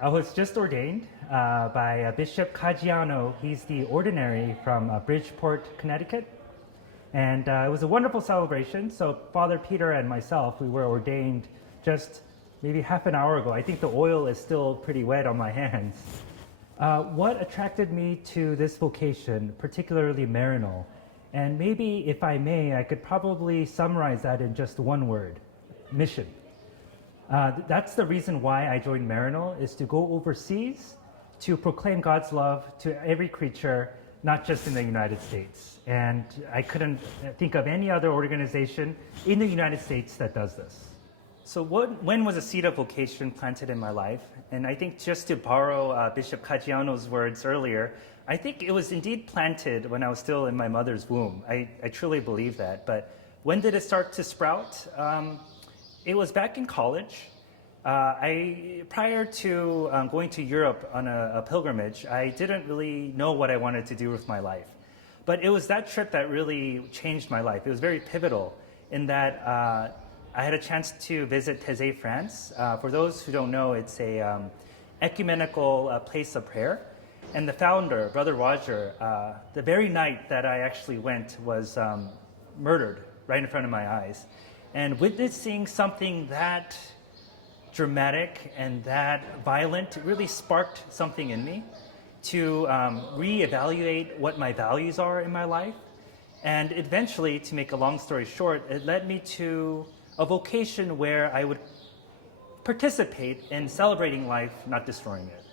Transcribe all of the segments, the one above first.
I was just ordained by Bishop Caggiano. He's the ordinary from Bridgeport, Connecticut. And it was a wonderful celebration. So Father Peter and myself, we were ordained just maybe half an hour ago. I think the oil is still pretty wet on my hands. What attracted me to this vocation, particularly maryknoll? And maybe, if I may, I could probably summarize that in just one word: mission. That's the reason why I joined maryknoll, is to go overseas to proclaim God's love to every creature, not just in the United States. And I couldn't think of any other organization in the United States that does this. So when was a seed of vocation planted in my life? And I think, just to borrow Bishop Caggiano's words earlier, I think it was indeed planted when I was still in my mother's womb. I truly believe that. But when did it start to sprout? It was back in college. Prior to going to Europe on a pilgrimage, I didn't really know what I wanted to do with my life. But it was that trip that really changed my life. It was very pivotal in that I had a chance to visit Taizé, France. For those who don't know, it's a ecumenical place of prayer. And the founder, Brother Roger, the very night that I actually went, was murdered right in front of my eyes. And witnessing something that dramatic and that violent really sparked something in me to reevaluate what my values are in my life. And eventually, to make a long story short, it led me to a vocation where I would participate in celebrating life, not destroying it.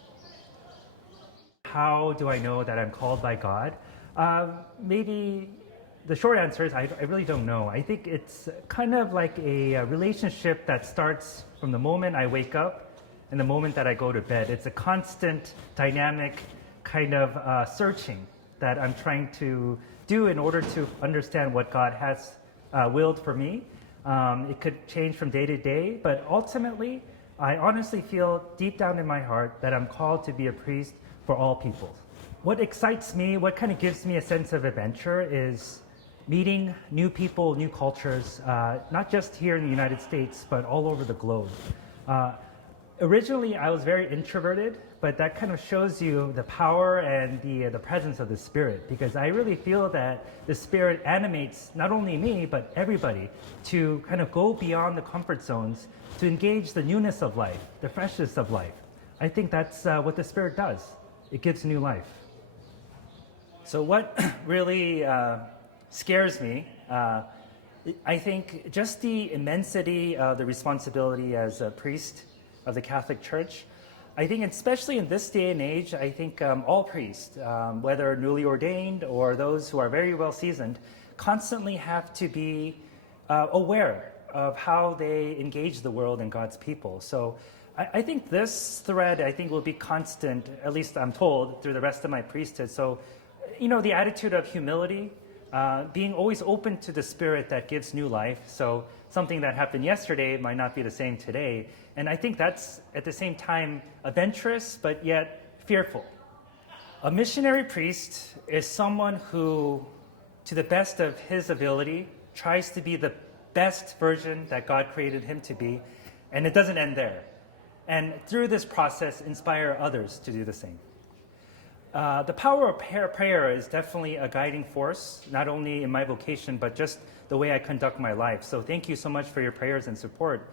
How do I know that I'm called by God? Maybe the short answer is I really don't know. I think it's kind of like a relationship that starts from the moment I wake up and the moment that I go to bed. It's a constant, dynamic kind of searching that I'm trying to do in order to understand what God has willed for me. It could change from day to day, but ultimately, I honestly feel deep down in my heart that I'm called to be a priest for all people. What excites me, what kind of gives me a sense of adventure, is meeting new people, new cultures, not just here in the United States, but all over the globe. Originally, I was very introverted, but that kind of shows you the power and the presence of the Spirit, because I really feel that the Spirit animates not only me, but everybody to kind of go beyond the comfort zones, to engage the newness of life, the freshness of life. I think that's what the Spirit does. It gives new life. So what really scares me, I think just the immensity of the responsibility as a priest of the Catholic Church. I think especially in this day and age, I think all priests, whether newly ordained or those who are very well seasoned, constantly have to be aware of how they engage the world and God's people. So I think this thread, will be constant, at least I'm told, through the rest of my priesthood. So, the attitude of humility, being always open to the Spirit that gives new life. So something that happened yesterday might not be the same today. And I think that's, at the same time, adventurous, but yet fearful. A missionary priest is someone who, to the best of his ability, tries to be the best version that God created him to be. And it doesn't end there. And through this process, inspire others to do the same. The power of prayer is definitely a guiding force, not only in my vocation, but just the way I conduct my life. So thank you so much for your prayers and support.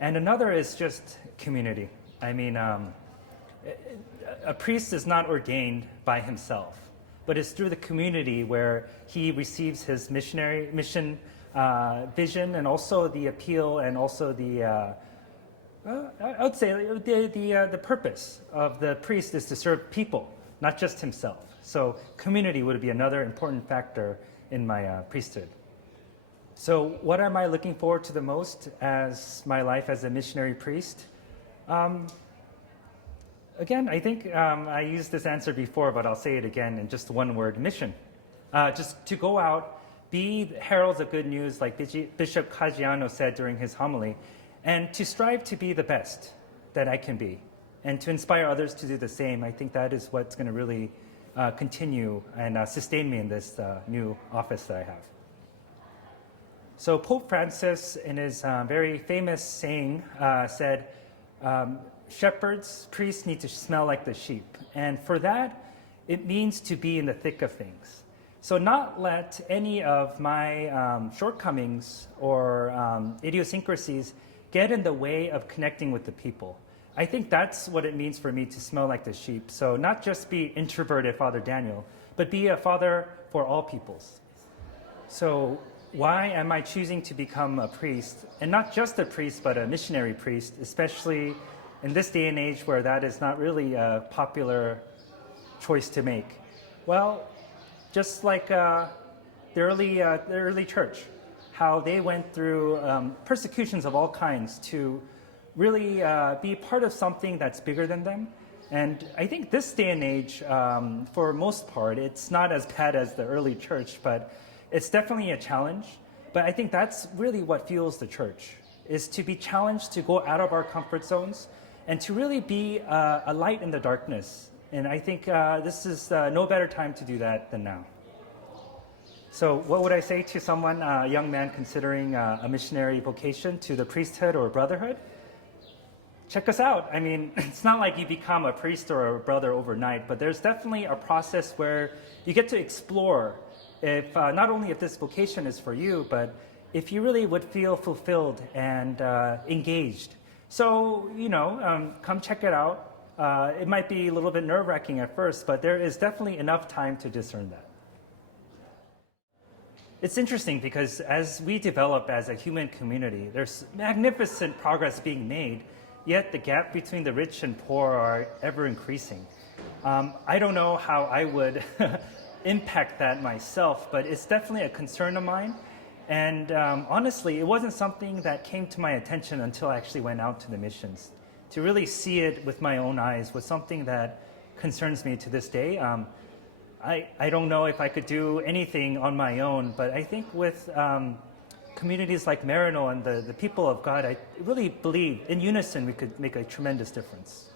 And another is just community. A priest is not ordained by himself, but it's through the community where he receives his mission vision, and also the appeal, and also the I would say the purpose of the priest is to serve people, not just himself. So community would be another important factor in my priesthood. So what am I looking forward to the most as my life as a missionary priest? Again, I think I used this answer before, but I'll say it again in just one word: mission. Just to go out, be heralds of good news, like Bishop Caggiano said during his homily, and to strive to be the best that I can be, and to inspire others to do the same. I think that is what's going to really continue and sustain me in this new office that I have. So Pope Francis, in his very famous saying, said, shepherds, priests need to smell like the sheep. And for that, it means to be in the thick of things. So not let any of my shortcomings or idiosyncrasies get in the way of connecting with the people. I think that's what it means for me to smell like the sheep. So not just be introverted Father Daniel, but be a father for all peoples. So why am I choosing to become a priest? And not just a priest, but a missionary priest, especially in this day and age where that is not really a popular choice to make. Well, just like the early church, how they went through persecutions of all kinds to really be part of something that's bigger than them. And I think this day and age, for most part, it's not as bad as the early church, but it's definitely a challenge. But I think that's really what fuels the church, is to be challenged to go out of our comfort zones and to really be a light in the darkness. And I think this is no better time to do that than now. So what would I say to someone, a young man considering a missionary vocation to the priesthood or brotherhood? Check us out. I mean, it's not like you become a priest or a brother overnight, but there's definitely a process where you get to explore if not only if this vocation is for you, but if you really would feel fulfilled and engaged. So, come check it out. It might be a little bit nerve-wracking at first, but there is definitely enough time to discern that. It's interesting because as we develop as a human community, there's magnificent progress being made, yet the gap between the rich and poor are ever increasing. I don't know how I would impact that myself, but it's definitely a concern of mine. And honestly, it wasn't something that came to my attention until I actually went out to the missions. To really see it with my own eyes was something that concerns me to this day. I don't know if I could do anything on my own, but I think with communities like Maryknoller and the people of God, I really believe in unison we could make a tremendous difference.